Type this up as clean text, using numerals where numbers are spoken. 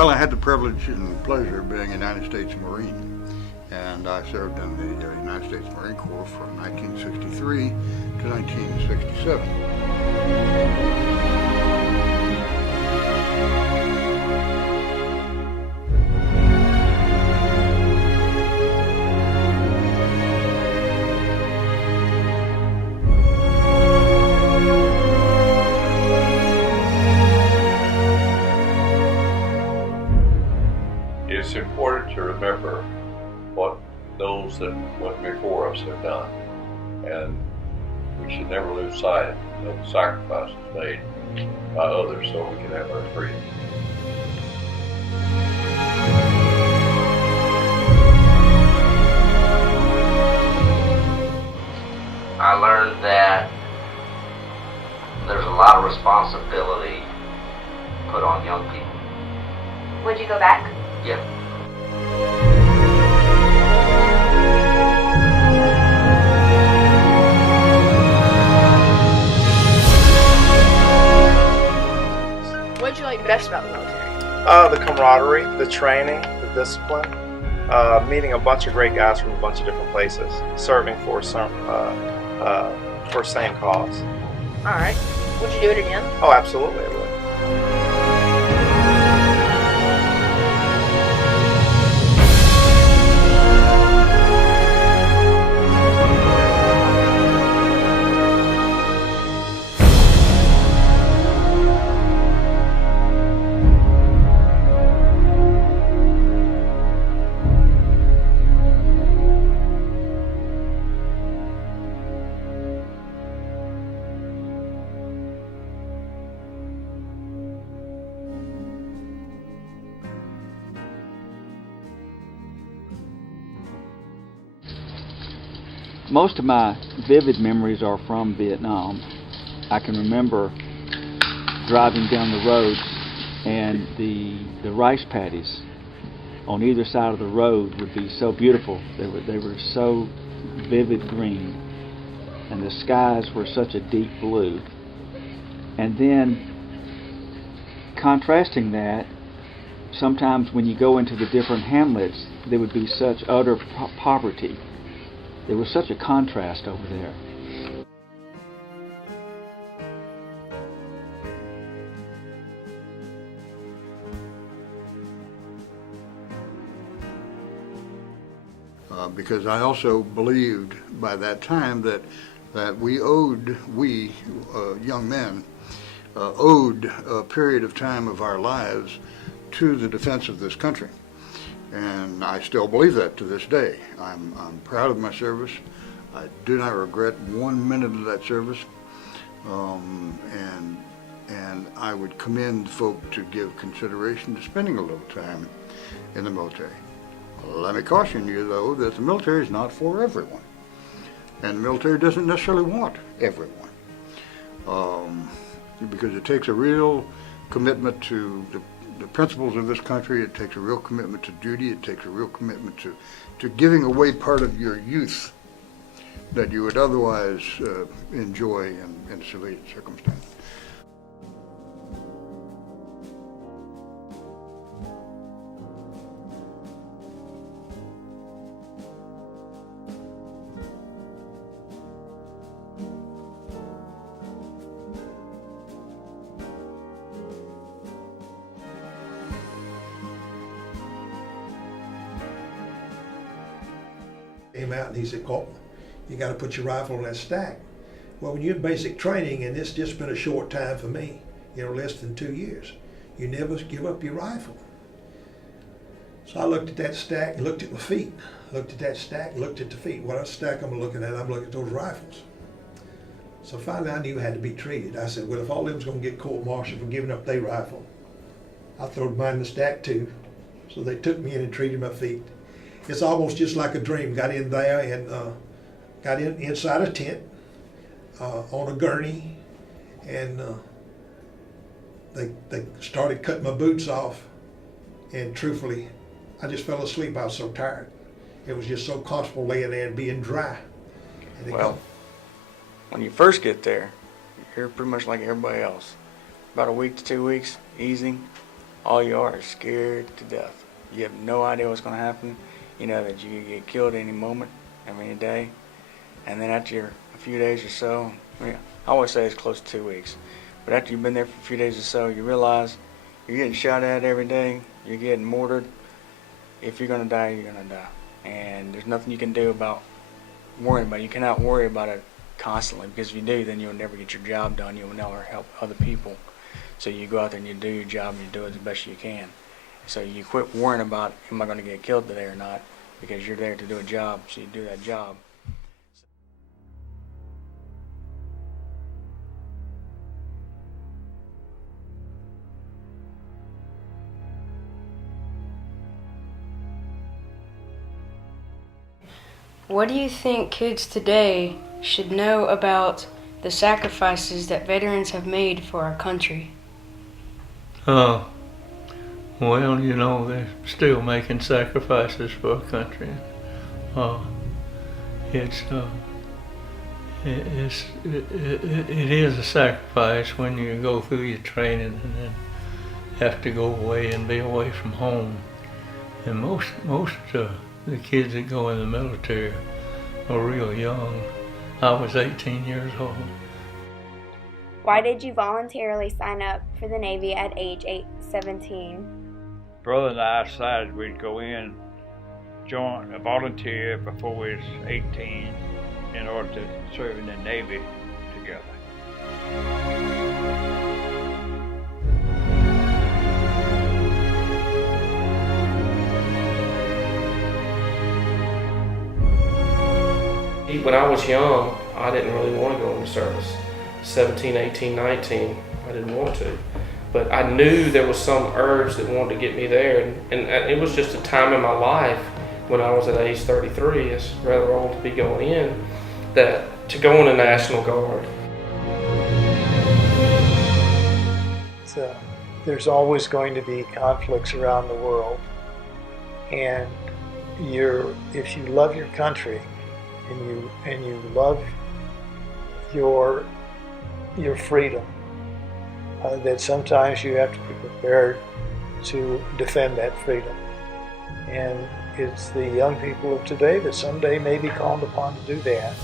Well, I had the privilege and pleasure of being a United States Marine, and I served in the United States Marine Corps from 1963 to 1967. It's important to remember what those that went before us have done, and we should never lose sight of the sacrifices made by others so we can have our freedom. I learned that there's a lot of responsibility put on young people. Would you go back? Yeah. What did you like best about the military? The camaraderie, the training, the discipline, meeting a bunch of great guys from a bunch of different places, serving for same cause. All right. Would you do it again? Oh, absolutely, I would. Most of my vivid memories are from Vietnam. I can remember driving down the roads and the rice paddies on either side of the road would be so beautiful. They were so vivid green, and the skies were such a deep blue. And then contrasting that, sometimes when you go into the different hamlets, there would be such utter poverty. There was such a contrast over there. Because I also believed by that time that we young men, owed a period of time of our lives to the defense of this country. And I still believe that to this day. I'm proud of my service. I do not regret 1 minute of that service. And I would commend folk to give consideration to spending a little time in the military. Let me caution you, though, that the military is not for everyone. And the military doesn't necessarily want everyone. Because it takes a real commitment to the principles of this country. It takes a real commitment to duty. It takes a real commitment to giving away part of your youth that you would otherwise enjoy in civilian circumstance. Came out and he said, Colton, you got to put your rifle on that stack. Well, when you're in basic training, and it's just been a short time for me, less than 2 years, you never give up your rifle. So I looked at that stack and looked at my feet. Looked at that stack, looked at the feet. What stack I'm looking at, I'm looking at those rifles. So finally I knew how to be treated. I said, well, if all of them's going to get court-martialed for giving up their rifle, I throwed mine in the stack too. So they took me in and treated my feet. It's almost just like a dream. Got in there and got inside a tent on a gurney, and they started cutting my boots off. And truthfully, I just fell asleep. I was so tired. It was just so comfortable laying there and being dry. And well, when you first get there, you're pretty much like everybody else. About a week to 2 weeks, easy. all you are is scared to death. You have no idea what's going to happen. You know that you could get killed any moment, any day. And then after a few days or so, I always say it's close to 2 weeks, but after you've been there for a few days or so, you realize you're getting shot at every day, you're getting mortared. If you're going to die, you're going to die. And there's nothing you can do about worrying about it. You cannot worry about it constantly, because if you do, then you'll never get your job done. You'll never help other people. So you go out there and you do your job and you do it the best you can. So you quit worrying about, am I going to get killed today or not, because you're there to do a job, so you do that job. What do you think kids today should know about the sacrifices that veterans have made for our country? Well, you know, they're still making sacrifices for our country. It is a sacrifice when you go through your training and then have to go away and be away from home. And most the kids that go in the military are real young. I was 18 years old. Why did you voluntarily sign up for the Navy at age 17? Brother and I decided we'd go in, join a volunteer before we was 18 in order to serve in the Navy together. When I was young, I didn't really want to go into service. 17, 18, 19, I didn't want to. But I knew there was some urge that wanted to get me there, and it was just a time in my life when I was at age 33, it's rather old to be going in, that to go in the National Guard. There's always going to be conflicts around the world, and if you love your country and you love your freedom, that sometimes you have to be prepared to defend that freedom. And it's the young people of today that someday may be called upon to do that.